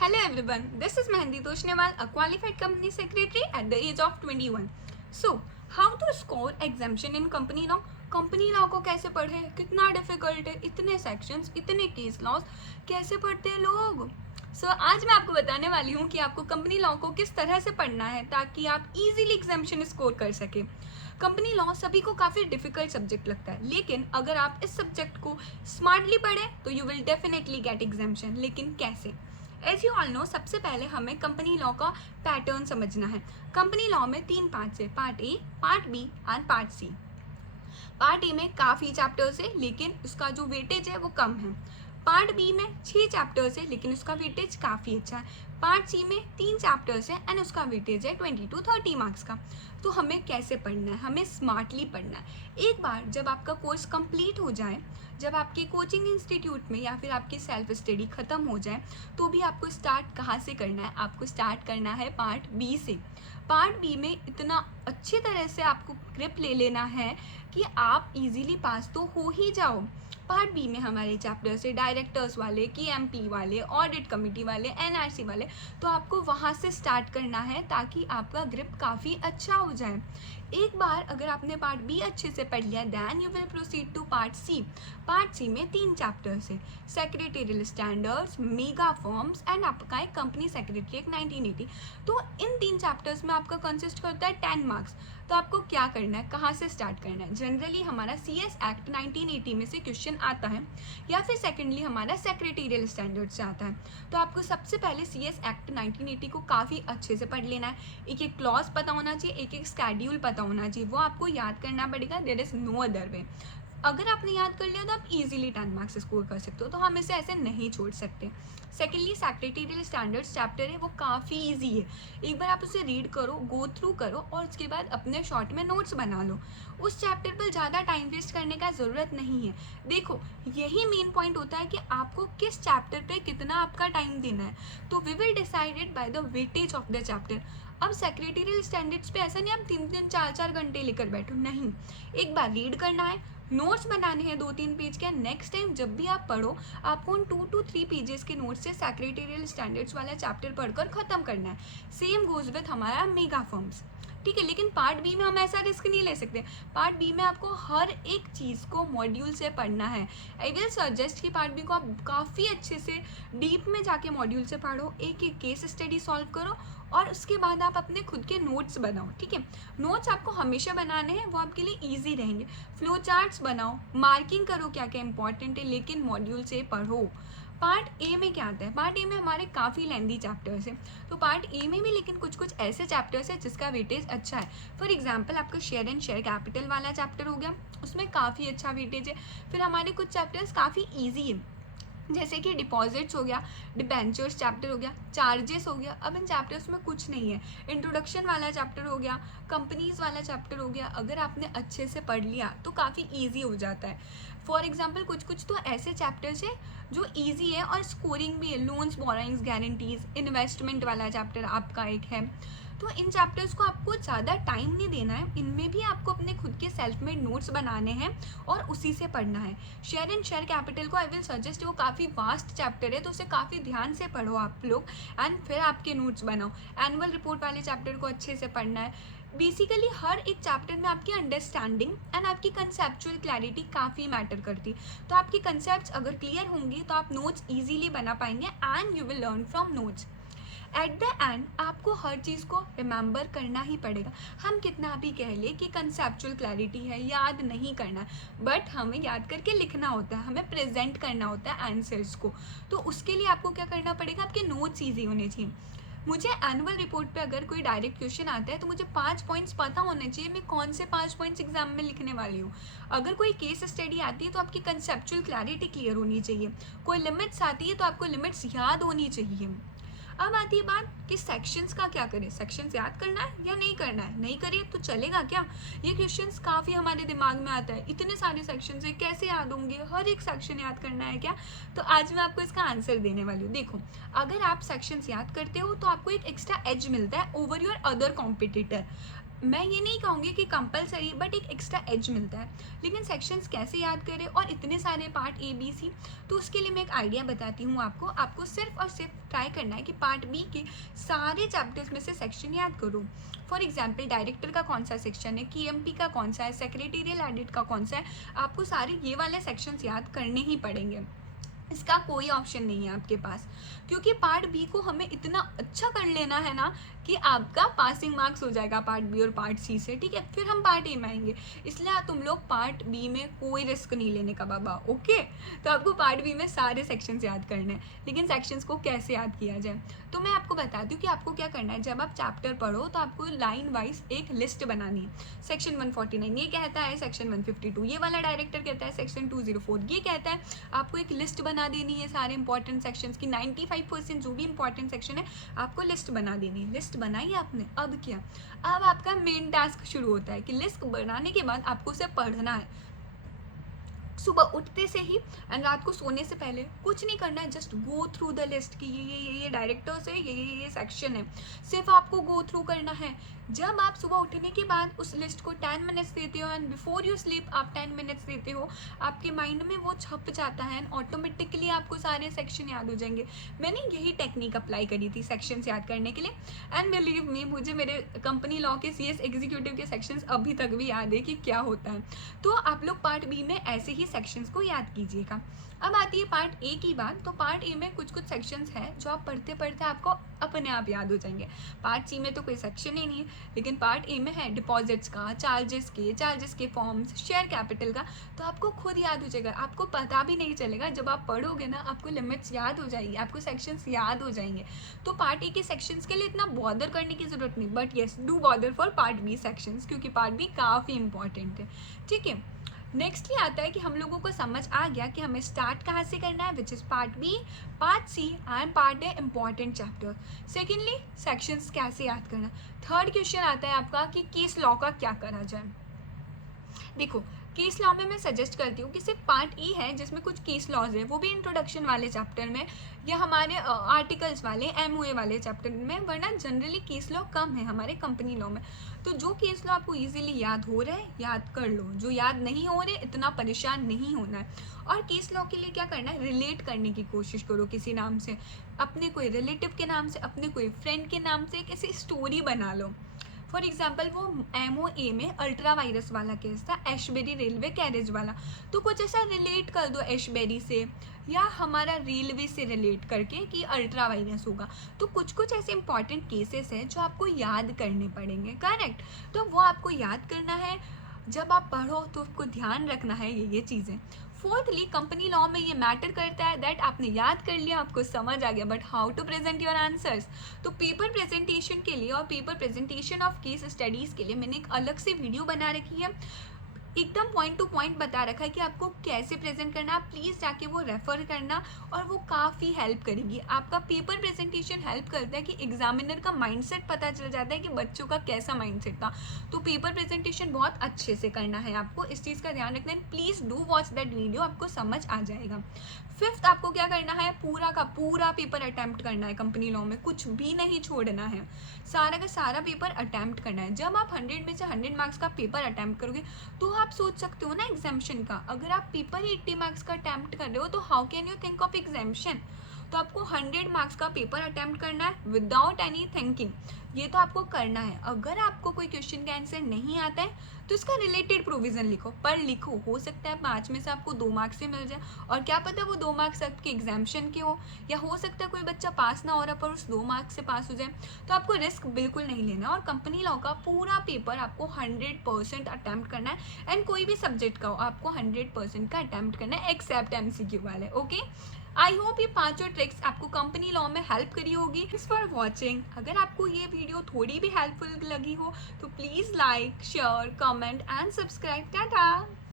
Hello everyone, this is Mehendi Toshnewal, a qualified company secretary at the age of 21. So, how to score exemption in company law? Company law को कैसे पढ़े, कितना difficult है, इतने sections, इतने case laws, कैसे पढ़ते हैं लोग। आज मैं आपको बताने वाली हूँ कि आपको कंपनी लॉ को किस तरह से पढ़ना है ताकि आप इजीली एग्जामिशन स्कोर कर सके। कंपनी लॉ सभी को काफ़ी डिफिकल्ट सब्जेक्ट लगता है, लेकिन अगर आप इस सब्जेक्ट को स्मार्टली पढ़ें तो you will definitely get exemption. लेकिन कैसे? एज यू ऑल नो, सबसे पहले हमें कंपनी लॉ का पैटर्न समझना है। कंपनी लॉ में 3 पार्ट्स है, part A, part B and part C. Part A में काफ़ी चैप्टर्स है लेकिन उसका जो वेटेज है वो कम है। पार्ट बी में 6 चैप्टर्स है लेकिन उसका वेटेज काफ़ी अच्छा है। पार्ट सी में 3 चैप्टर्स है एंड उसका वेटेज है 20 to 30 मार्क्स का। तो हमें कैसे पढ़ना है? हमें स्मार्टली पढ़ना है। एक बार जब आपका कोर्स कंप्लीट हो जाए, जब आपके कोचिंग इंस्टीट्यूट में या फिर आपकी सेल्फ स्टडी ख़त्म हो जाए, तो भी आपको स्टार्ट कहाँ से करना है? आपको स्टार्ट करना है पार्ट बी से। पार्ट बी में इतना अच्छी तरह से आपको ग्रिप ले लेना है कि आप इजीली पास तो हो ही जाओ। पार्ट बी में हमारे चैप्टर्स है डायरेक्टर्स वाले, KMP वाले, ऑडिट कमेटी वाले, NRC वाले। तो आपको वहाँ से स्टार्ट करना है ताकि आपका ग्रिप काफ़ी अच्छा हो जाए। एक बार अगर आपने पार्ट बी अच्छे से पढ़ लिया, then you will proceed to part C. Part C में 3 चैप्टर्स है, secretarial standards, mega forms and आपका एक कंपनी सेक्रेटरी एक्ट 1980। तो इन 3 चैप्टर्स में आपका कंसिस्ट करता है 10 मार्क्स। तो आपको क्या करना है, कहाँ से स्टार्ट करना है? जनरली हमारा CS एक्ट 1980 में से क्वेश्चन आता है, या फिर सेकेंडली हमारा सेक्रेटेरियल स्टैंडर्ड से आता है। तो आपको सबसे पहले CS एक्ट 1980 को काफ़ी अच्छे से पढ़ लेना है। एक एक क्लॉज पता होना चाहिए, एक एक स्केड्यूल पता होना चाहिए, वो आपको याद करना पड़ेगा। There is no other way. अगर आपने याद कर लिया तो आप इजीली 10 मार्क्स स्कोर कर सकते हो, तो हम इसे ऐसे नहीं छोड़ सकते। सेकेंडली सेक्रेटेरियल स्टैंडर्ड्स चैप्टर है, वो काफ़ी इजी है। एक बार आप उसे रीड करो, गो थ्रू करो और उसके बाद अपने शॉर्ट में नोट्स बना लो। उस चैप्टर पर ज़्यादा टाइम वेस्ट करने का ज़रूरत नहीं है। देखो, यही मेन पॉइंट होता है कि आपको किस चैप्टर पे कितना आपका टाइम देना है। तो we will decided by the weightage of the chapter. अब सेक्रेटेरियल स्टैंडर्ड्स पे ऐसा नहीं आप 3-3, 4-4 घंटे लेकर बैठो, नहीं। एक बार रीड करना है, नोट्स बनाने हैं 2-3 पेज के। नेक्स्ट टाइम जब भी आप पढ़ो, आपको उन 2 to 3 पेजेस के नोट्स से सेक्रेटेरियल स्टैंडर्ड्स वाला चैप्टर पढ़कर ख़त्म करना है। सेम गोज विथ हमारा मेगा फॉर्म्स, ठीक है। लेकिन पार्ट बी में हम ऐसा रिस्क नहीं ले सकते। पार्ट बी में आपको हर एक चीज़ को मॉड्यूल से पढ़ना है। आई विल सजेस्ट कि पार्ट बी को आप काफ़ी अच्छे से डीप में जाके मॉड्यूल से पढ़ो, एक एक केस स्टडी सॉल्व करो और उसके बाद आप अपने खुद के नोट्स बनाओ, ठीक है। नोट्स आपको हमेशा बनाने हैं, वो आपके लिए ईजी रहेंगे। फ्लो चार्ट्स बनाओ, मार्किंग करो क्या क्या इंपॉर्टेंट है, लेकिन मॉड्यूल से पढ़ो। पार्ट ए में क्या आता है? पार्ट ए में हमारे काफ़ी लेंदी चैप्टर्स हैं। तो पार्ट ए में भी लेकिन कुछ कुछ ऐसे चैप्टर्स हैं जिसका वेटेज अच्छा है। फॉर एग्जांपल आपका शेयर एंड शेयर कैपिटल वाला चैप्टर हो गया, उसमें काफ़ी अच्छा वेटेज है। फिर हमारे कुछ चैप्टर्स काफ़ी ईजी है, जैसे कि डिपॉजिट्स हो गया, डिबेंचर्स चैप्टर हो गया, चार्जेस हो गया। अब इन चैप्टर्स में कुछ नहीं है। इंट्रोडक्शन वाला चैप्टर हो गया, कंपनीज वाला चैप्टर हो गया। अगर आपने अच्छे से पढ़ लिया तो काफ़ी इजी हो जाता है। फॉर एग्जांपल कुछ कुछ तो ऐसे चैप्टर्स है जो इजी है और स्कोरिंग भी है। लोन्स, बोरोइंग्स, गारंटीज, इन्वेस्टमेंट वाला चैप्टर आपका एक है। तो इन चैप्टर्स को आपको ज़्यादा टाइम नहीं देना है, इनमें भी आपको अपने खुद के सेल्फ मेड नोट्स बनाने हैं और उसी से पढ़ना है। शेयर एंड शेयर कैपिटल को आई विल सजेस्ट, वो काफ़ी वास्ट चैप्टर है तो उसे काफ़ी ध्यान से पढ़ो आप लोग एंड फिर आपके नोट्स बनाओ। एनुअल रिपोर्ट वाले चैप्टर को अच्छे से पढ़ना है। बेसिकली हर एक चैप्टर में आपकी अंडरस्टैंडिंग एंड आपकी कंसेप्चुअल क्लैरिटी काफ़ी मैटर करती। तो आपकी कंसेप्ट्स अगर क्लियर होंगी तो आप नोट्स ईजिली बना पाएंगे and you will learn from notes. At the end आपको हर चीज़ को रिमेंबर करना ही पड़ेगा। हम कितना भी कह ले कि कंसेप्चुअल क्लैरिटी है, याद नहीं करना, बट हमें याद करके लिखना होता है, हमें प्रेजेंट करना होता है आंसर्स को। तो उसके लिए आपको क्या करना पड़ेगा? आपके नोट्स ईजी होने चाहिए। मुझे एनुअल रिपोर्ट पे अगर कोई डायरेक्ट क्वेश्चन आता है तो मुझे 5 पॉइंट्स पता होने चाहिए मैं कौन से 5 पॉइंट्स एग्जाम में लिखने वाली हूँ। अगर कोई केस स्टडी आती है तो आपकी कंसेप्चुअल क्लैरिटी क्लियर होनी चाहिए। कोई लिमिट्स आती है तो आपको लिमिट्स याद होनी चाहिए। अब आती है बात कि सेक्शंस का क्या करें? सेक्शंस याद करना है या नहीं करना है? नहीं करिए तो चलेगा क्या? ये क्वेश्चंस काफ़ी हमारे दिमाग में आता है, इतने सारे सेक्शंस है, कैसे याद होंगे? हर एक सेक्शन याद करना है क्या? तो आज मैं आपको इसका आंसर देने वाली हूँ। देखो, अगर आप सेक्शंस याद करते हो तो आपको एक एक्स्ट्रा एज मिलता है ओवर योर अदर कॉम्पिटिटर। मैं ये नहीं कहूँगी कि कंपलसरी, बट एक एक्स्ट्रा एज मिलता है। लेकिन सेक्शंस कैसे याद करें और इतने सारे पार्ट ए बी सी, तो उसके लिए मैं एक आइडिया बताती हूँ आपको। आपको सिर्फ और सिर्फ ट्राई करना है कि पार्ट बी के सारे चैप्टर्स में से सेक्शन याद करो। फॉर एग्जाम्पल डायरेक्टर का कौन सा सेक्शन है, KMP का कौन सा है, सेक्रेटेरियल ऑडिट का कौन सा है, आपको सारे ये वाले सेक्शंस याद करने ही पड़ेंगे। इसका कोई ऑप्शन नहीं है आपके पास, क्योंकि पार्ट बी को हमें इतना अच्छा कर लेना है ना कि आपका पासिंग मार्क्स हो जाएगा पार्ट बी और पार्ट सी से, ठीक है। फिर हम पार्ट ए में आएंगे, इसलिए तुम लोग पार्ट बी में कोई रिस्क नहीं लेने का बाबा, ओके। तो आपको पार्ट बी में सारे सेक्शंस याद करने हैं, लेकिन सेक्शंस को कैसे याद किया जाए, तो मैं आपको बताती हूँ कि आपको क्या करना है। जब आप चैप्टर पढ़ो तो आपको लाइन वाइज एक लिस्ट बनानी है। सेक्शन 149 ये कहता है, सेक्शन 152 ये वाला डायरेक्टर कहता है, सेक्शन 204 ये कहता है। आपको एक लिस्ट बना देनी है सारे इंपॉर्टेंट सेक्शंस की, 95% जो भी इंपॉर्टेंट सेक्शन है आपको लिस्ट बना देनी है। लिस्ट बनाई आपने, अब क्या, अब आपका मेन टास्क शुरू होता है कि लिस्ट बनाने के बाद आपको उसे पढ़ना है। सुबह उठते से ही एंड रात को सोने से पहले कुछ नहीं करना है, just go through the list कि ये डायरेक्टर्स है, ये सेक्शन है, सिर्फ आपको गो थ्रू करना है। जब आप सुबह उठने के बाद उस लिस्ट को 10 मिनट्स देते हो एंड बिफोर यू स्लीप आप 10 मिनट्स देते हो, आपके माइंड में वो छप जाता है एंड ऑटोमेटिकली आपको सारे सेक्शन याद हो जाएंगे। मैंने यही टेक्निक अप्लाई करी थी सेक्शंस याद करने के लिए, एंड बिलीव मी मुझे मेरे कंपनी लॉ के CS एग्जीक्यूटिव के सेक्शंस अभी तक भी याद है कि क्या होता है। तो आप लोग पार्ट बी में ऐसे ही सेक्शंस को याद कीजिएगा। अब आती है पार्ट ए की बात। तो पार्ट ए में कुछ कुछ सेक्शंस हैं जो आप पढ़ते पढ़ते आपको अपने आप याद हो जाएंगे। पार्ट सी में तो कोई सेक्शन ही नहीं है, लेकिन पार्ट ए में है डिपॉजिट्स का, चार्जेस के फॉर्म्स, शेयर कैपिटल का, तो आपको खुद याद हो जाएगा। आपको पता भी नहीं चलेगा, जब आप पढ़ोगे ना आपको लिमिट्स याद हो जाएगी, आपको सेक्शंस याद हो जाएंगे। तो पार्ट ए के सेक्शंस के लिए इतना बॉदर करने की जरूरत नहीं, but yes do bother for part B sections, क्योंकि पार्ट बी काफ़ी इंपॉर्टेंट है, ठीक है। नेक्स्टली आता है कि हम लोगों को समझ आ गया कि हमें स्टार्ट कहाँ से करना है, which is part B, part C and part A important chapter. Secondly sections कैसे याद करना। थर्ड क्वेश्चन आता है आपका कि केस लॉ का क्या करा जाए। देखो केस लॉ में मैं सजेस्ट करती हूँ कि सिर्फ पार्ट ई है जिसमें कुछ केस लॉज है, वो भी इंट्रोडक्शन वाले चैप्टर में या हमारे आर्टिकल्स वाले MOA वाले चैप्टर में, वरना जनरली केस लॉ कम है हमारे कंपनी लॉ में। तो जो केस लॉ आपको इजीली याद हो रहा है याद कर लो, जो याद नहीं हो रहे इतना परेशान नहीं होना है। और केस लॉ के लिए क्या करना है, रिलेट करने की कोशिश करो किसी नाम से, अपने कोई रिलेटिव के नाम से, अपने कोई फ्रेंड के नाम से किसी स्टोरी बना लो। फॉर एग्जाम्पल वो MOA में अल्ट्रा वायरस वाला केस था, एशबेरी रेलवे कैरेज वाला, तो कुछ ऐसा रिलेट कर दो एशबेरी से या हमारा रेलवे से रिलेट करके कि अल्ट्रा वायरस होगा। तो कुछ कुछ ऐसे इंपॉर्टेंट केसेस हैं जो आपको याद करने पड़ेंगे, करेक्ट। तो वो आपको याद करना है, जब आप पढ़ो तो आपको ध्यान रखना है ये चीज़ें। फोर्थली कंपनी लॉ में ये मैटर करता है दैट आपने याद कर लिया, आपको समझ आ गया, but how to present your answers. तो पेपर प्रेजेंटेशन के लिए और paper presentation of case studies के लिए मैंने एक अलग से वीडियो बना रखी है, एकदम पॉइंट टू पॉइंट बता रखा है कि आपको कैसे प्रेजेंट करना है। प्लीज़ जाके वो रेफर करना और वो काफ़ी हेल्प करेगी। आपका पेपर प्रेजेंटेशन हेल्प करता है कि एग्जामिनर का माइंडसेट पता चल जाता है कि बच्चों का कैसा माइंडसेट था। तो पेपर प्रेजेंटेशन बहुत अच्छे से करना है आपको, इस चीज़ का ध्यान रखना है। Please do watch that video, आपको समझ आ जाएगा। फिफ्थ आपको क्या करना है, पूरा का पूरा पेपर अटैम्प्ट करना है। कंपनी लॉ में कुछ भी नहीं छोड़ना है, सारा का सारा पेपर अटैम्प्ट करना है। जब आप 100 में से 100 मार्क्स का पेपर अटैम्प्ट करोगे तो आप सोच सकते हो ना एग्जाम्शन का, अगर आप पेपर 80 मार्क्स का अटैम्प्ट कर रहे हो तो how can you think of exemption. तो आपको 100 मार्क्स का पेपर अटैम्प्ट करना है विदाउट एनी थिंकिंग, ये तो आपको करना है। अगर आपको कोई क्वेश्चन का आंसर नहीं आता है तो इसका रिलेटेड प्रोविजन लिखो, पर लिखो, हो सकता है 5 में से आपको 2 मार्क्स से मिल जाए, और क्या पता वो 2 मार्क्स आपके एग्जाम्शन के हो, या हो सकता है कोई बच्चा पास ना हो रहा पर उस 2 मार्क्स से पास हो जाए। तो आपको रिस्क बिल्कुल नहीं लेना, और कंपनी लॉ का पूरा पेपर आपको 100% अटैम्प्ट करना है, एंड कोई भी सब्जेक्ट का हो आपको 100% का अटैम्प्ट करना है एक्सेप्ट MCQ वाले, ओके। आई होप ये 5 ट्रिक्स आपको कंपनी लॉ में हेल्प करी होगी। Thanks for watching. अगर आपको ये वीडियो थोड़ी भी हेल्पफुल लगी हो तो please like, share, comment and subscribe. Tata.